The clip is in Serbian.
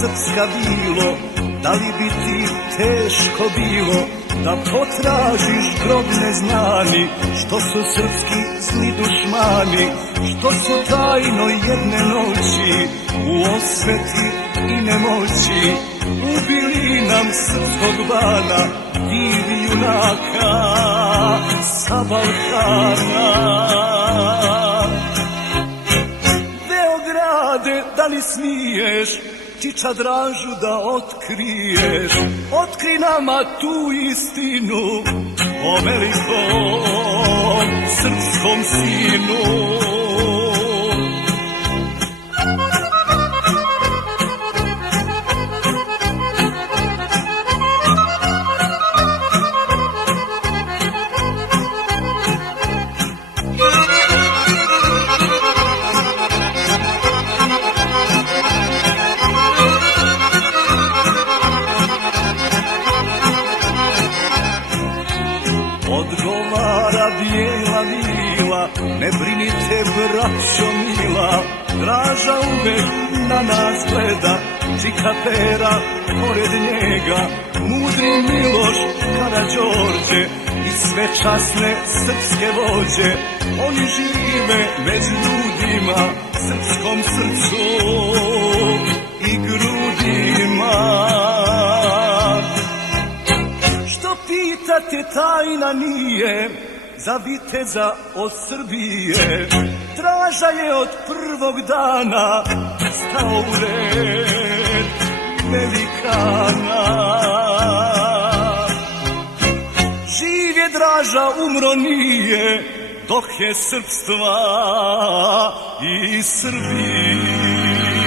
srpska bilo, da li bi ti teško bilo da potražiš grob neznani, što su srpski zli dušmani, što su tajno jedne noći u osveti i nemoći ubili nam srpskog bana, divi junaka sa Balkana. Beograde, da li smiješ Čiča Dražu da otkriješ? Otkri nama tu istinu o velikom srpskom sinu. Odgovara bijela vila, ne brinite braćo mila, Draža uvek na nas gleda, Čika Pera pored njega, mudri Miloš Karađorđe i sve časne srpske vođe. Oni žive među ljudima, srpskom srcu i grudima. Pitate, tajna nije za viteza od Srbije. Draža je od prvog dana stao u red velikana. Živ je Draža, umro nije, dok je srpstva i Srbije.